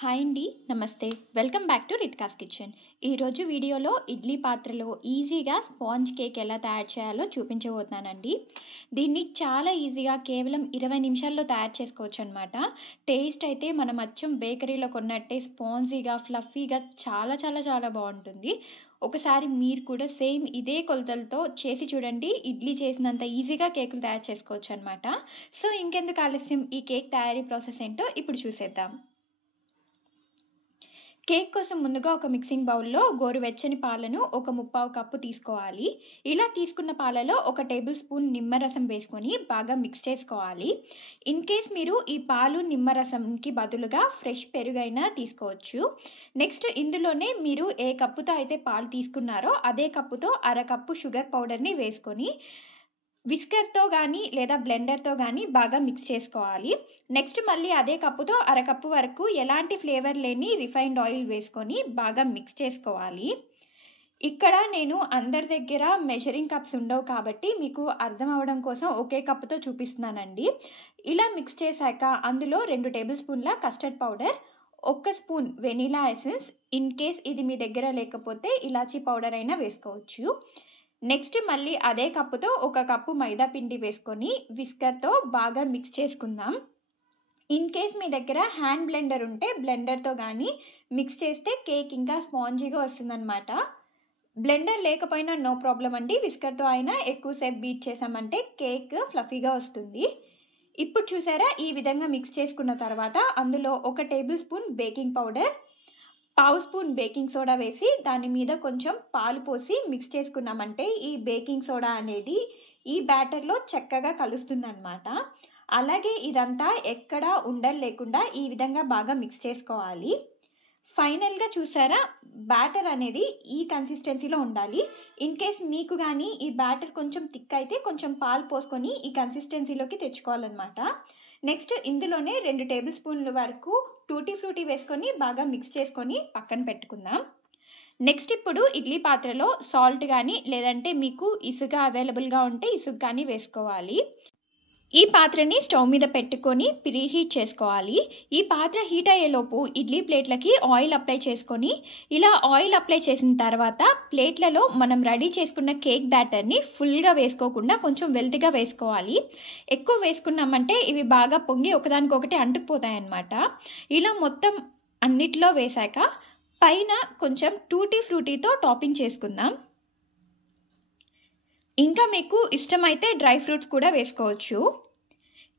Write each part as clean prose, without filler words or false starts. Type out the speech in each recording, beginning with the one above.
Hi అండి, నమస్తే. Welcome back to Ritika's kitchen. ఈరోజు వీడియోలో ఇడ్లీ పాత్రలో ఈజీగా స్పాంజ్ కేక్ ఎలా తయారు చేయాలో చూపించబోతున్నానండి. దీన్ని చాలా ఈజీగా కేవలం 20 నిమిషాల్లో తయారు చేసుకోవచ్చు అనమాట. టేస్ట్ అయితే మనం అచ్చం బేకరీలో కొన్నట్టే స్పాంజీగా, ఫ్లఫీగా చాలా చాలా చాలా బాగుంటుంది. ఒకసారి మీరు కూడా సేమ్ ఇదే కొలతలతో చేసి చూడండి. ఇడ్లీ చేసినంత ఈజీగా కేకులు తయారు చేసుకోవచ్చు అనమాట. సో ఇంకెందుకు ఆలస్యం, ఈ కేక్ తయారీ ప్రాసెస్ ఏంటో ఇప్పుడు చూసేద్దాం. కేక్ కోసం ముందుగా ఒక మిక్సింగ్ బౌల్లో గోరువెచ్చని పాలను ఒక 3/4 కప్పు తీసుకోవాలి. ఇలా తీసుకున్న పాలలో 1 టేబుల్ స్పూన్ నిమ్మరసం వేసుకొని బాగా మిక్స్ చేసుకోవాలి. ఇన్ కేస్ మీరు ఈ పాలు నిమ్మరసంకి బదులుగా ఫ్రెష్ పెరుగైనా తీసుకోవచ్చు. నెక్స్ట్ ఇందులోనే మీరు ఏ కప్పుతో అయితే పాలు తీసుకున్నారో అదే కప్పుతో 1/2 కప్పు షుగర్ పౌడర్ని వేసుకొని విస్కర్తో కానీ లేదా బ్లెండర్తో కానీ బాగా మిక్స్ చేసుకోవాలి. నెక్స్ట్ మళ్ళీ అదే కప్పుతో 1/2 కప్పు వరకు ఎలాంటి ఫ్లేవర్ లేని రిఫైన్డ్ ఆయిల్ వేసుకొని బాగా మిక్స్ చేసుకోవాలి. ఇక్కడ నేను అందరి దగ్గర మెజరింగ్ కప్స్ ఉండవు కాబట్టి మీకు అర్థం అవ్వడం కోసం ఒకే కప్పుతో చూపిస్తున్నానండి. ఇలా మిక్స్ చేశాక అందులో 2 టేబుల్ స్పూన్ల custard powder, 1 spoon vanilla essence, in case ఇది మీ దగ్గర లేకపోతే ఇలాచీ పౌడర్ అయినా వేసుకోవచ్చు. నెక్స్ట్ మళ్ళీ అదే కప్పుతో 1 కప్పు మైదా పిండి వేసుకొని విస్కర్తో బాగా మిక్స్ చేసుకుందాం. ఇన్ కేస్ మీ దగ్గర హ్యాండ్ బ్లెండర్ ఉంటే బ్లెండర్తో కానీ మిక్స్ చేస్తే కేక్ ఇంకా స్పాంజీగా వస్తుందన్నమాట. బ్లెండర్ లేకపోయినా నో ప్రాబ్లం అండి, విస్కర్తో అయినా ఎక్కువసేపు బీట్ చేసామంటే కేక్ ఫ్లఫీగా వస్తుంది. ఇప్పుడు చూసారా, ఈ విధంగా మిక్స్ చేసుకున్న తర్వాత అందులో 1 table spoon baking powder, 1/2 spoon baking soda వేసి దాని మీద కొంచెం పాలు పోసి మిక్స్ చేసుకున్నామంటే ఈ బేకింగ్ సోడా అనేది ఈ బ్యాటర్లో చక్కగా కలుస్తుందన్నమాట. అలాగే ఇదంతా ఎక్కడా ఉండలు లేకుండా ఈ విధంగా బాగా మిక్స్ చేసుకోవాలి. ఫైనల్గా చూసారా, బ్యాటర్ అనేది ఈ కన్సిస్టెన్సీలో ఉండాలి. ఇన్ కేస్ మీకు కానీ ఈ బ్యాటర్ కొంచెం థిక్ అయితే కొంచెం పాలు పోసుకొని ఈ కన్సిస్టెన్సీలోకి తెచ్చుకోవాలన్నమాట. నెక్స్ట్ ఇందులోనే 2 టేబుల్ స్పూన్ల వరకు టూటీ ఫ్రూటీ వేసుకొని బాగా మిక్స్ చేసుకొని పక్కన పెట్టుకుందాం. నెక్స్ట్ ఇప్పుడు ఇడ్లీ పాత్రలో సాల్ట్ కానీ లేదంటే మీకు ఇసుక అవైలబుల్గా ఉంటే ఇసుక కానీ వేసుకోవాలి. ఈ పాత్రని స్టవ్ మీద పెట్టుకొని ప్రీహీట్ చేసుకోవాలి. ఈ పాత్ర హీట్ అయ్యేలోపు ఇడ్లీ ప్లేట్లకి ఆయిల్ అప్లై చేసుకొని ఇలా ఆయిల్ అప్లై చేసిన తర్వాత ప్లేట్లలో మనం రెడీ చేసుకున్న కేక్ బ్యాటర్ని ఫుల్గా వేసుకోకుండా కొంచెం వెల్తిగా వేసుకోవాలి. ఎక్కువ వేసుకున్నామంటే ఇవి బాగా పొంగి ఒకదానికొకటి అంటుకుపోతాయి అన్నమాట. ఇలా మొత్తం అన్నిట్లో వేశాక పైన కొంచెం టూటీ ఫ్రూటీతో టాపింగ్ చేసుకుందాం. ఇంకా మీకు ఇష్టమైతే డ్రై ఫ్రూట్స్ కూడా వేసుకోవచ్చు.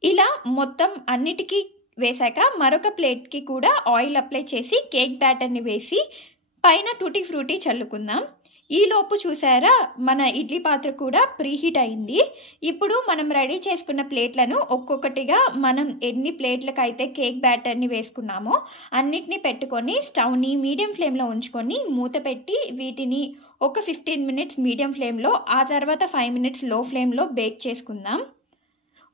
ఇలా మొత్తం అన్నిటికీ వేశాక మరొక ప్లేట్కి కూడా ఆయిల్ అప్లై చేసి కేక్ బ్యాటర్ని వేసి పైన టూటీ ఫ్రూటీ చల్లుకుందాం. ఈలోపు చూసారా, మన ఇడ్లీ పాత్ర కూడా ప్రీహీట్ అయింది. ఇప్పుడు మనం రెడీ చేసుకున్న ప్లేట్లను ఒక్కొక్కటిగా మనం ఎన్ని ప్లేట్లకు అయితే కేక్ బ్యాటర్ని వేసుకున్నామో అన్నిటినీ పెట్టుకొని స్టవ్ని మీడియం ఫ్లేమ్లో ఉంచుకొని మూత పెట్టి వీటిని ఒక 15 మినిట్స్ మీడియం ఫ్లేమ్లో, ఆ తర్వాత 5 మినిట్స్ లో ఫ్లేమ్లో బేక్ చేసుకుందాం.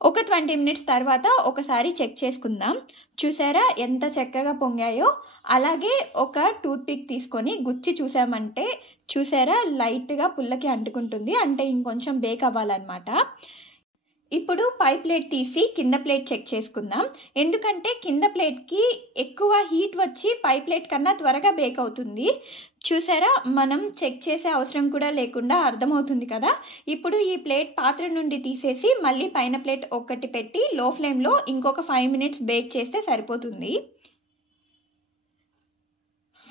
ఒక 20 మినిట్స్ తర్వాత ఒకసారి చెక్ చేసుకుందాం. చూసారా ఎంత చక్కగా పొంగాయో. అలాగే ఒక టూత్పిక్ తీసుకొని గుచ్చి చూసామంటే చూసారా లైట్గా పుల్లకి అంటుకుంటుంది, అంటే ఇంకొంచెం బేక్ అవ్వాలన్నమాట. ఇప్పుడు పై ప్లేట్ తీసి కింద ప్లేట్ చెక్ చేసుకుందాం. ఎందుకంటే కింద ప్లేట్కి ఎక్కువ హీట్ వచ్చి పై ప్లేట్ కన్నా త్వరగా బేక్ అవుతుంది. చూసారా, మనం చెక్ చేసే అవసరం కూడా లేకుండా అర్థమవుతుంది కదా. ఇప్పుడు ఈ ప్లేట్ పాత్ర నుండి తీసేసి మళ్ళీ పైన ప్లేట్ ఒక్కటి పెట్టి లో ఫ్లేమ్లో ఇంకొక 5 మినిట్స్ బేక్ చేస్తే సరిపోతుంది.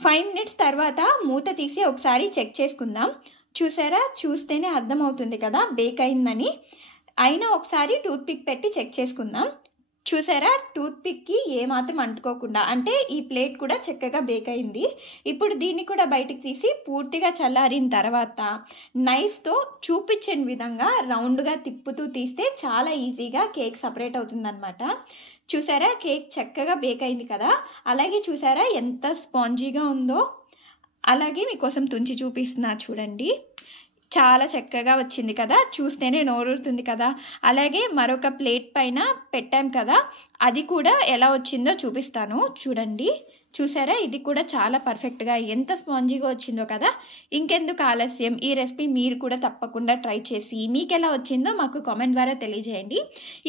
5 మినిట్స్ తర్వాత మూత తీసి ఒకసారి చెక్ చేసుకుందాం. చూసారా, చూస్తేనే అర్థమవుతుంది కదా బేక్ అయిందని. అయినా ఒకసారి టూత్పిక్ పెట్టి చెక్ చేసుకుందాం. చూసారా, టూత్పిక్కి ఏమాత్రం అంటుకోకుండా, అంటే ఈ ప్లేట్ కూడా చక్కగా బేక్ అయింది. ఇప్పుడు దీన్ని కూడా బయటికి తీసి పూర్తిగా చల్లారిన తర్వాత నైఫ్తో చూపించిన విధంగా రౌండ్గా తిప్పుతూ తీస్తే చాలా ఈజీగా కేక్ సపరేట్ అవుతుందన్నమాట. చూసారా, కేక్ చక్కగా బేక్ అయింది కదా. అలాగే చూసారా ఎంత స్పాంజీగా ఉందో. అలాగే మీకోసం తుంచి చూపిస్తున్నా చూడండి, చాలా చక్కగా వచ్చింది కదా, చూస్తేనే నోరూరుతుంది కదా. అలాగే మరొక ప్లేట్ పైన పెట్టాం కదా, అది కూడా ఎలా వచ్చిందో చూపిస్తాను చూడండి. చూసారా, ఇది కూడా చాలా పర్ఫెక్ట్గా ఎంత స్పాంజీగా వచ్చిందో కదా. ఇంకెందుకు ఆలస్యం, ఈ రెసిపీ మీరు కూడా తప్పకుండా ట్రై చేసి మీకు ఎలా వచ్చిందో మాకు కామెంట్ ద్వారా తెలియజేయండి.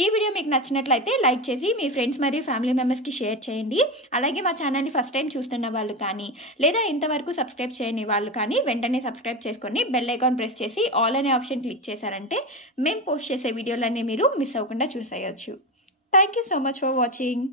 ఈ వీడియో మీకు నచ్చినట్లయితే లైక్ చేసి మీ ఫ్రెండ్స్ మరియు ఫ్యామిలీ మెంబర్స్కి షేర్ చేయండి. అలాగే మా ఛానల్ని ఫస్ట్ టైం చూస్తున్న వాళ్ళు కానీ లేదా ఇంతవరకు సబ్స్క్రైబ్ చేయని వాళ్ళు కానీ వెంటనే సబ్స్క్రైబ్ చేసుకొని బెల్ ఐకాన్ ప్రెస్ చేసి ఆల్ అనే ఆప్షన్ క్లిక్ చేశారంటే మేము పోస్ట్ చేసే వీడియోలన్నీ మీరు మిస్ అవ్వకుండా చూసేయచ్చు. Thank you so much for watching.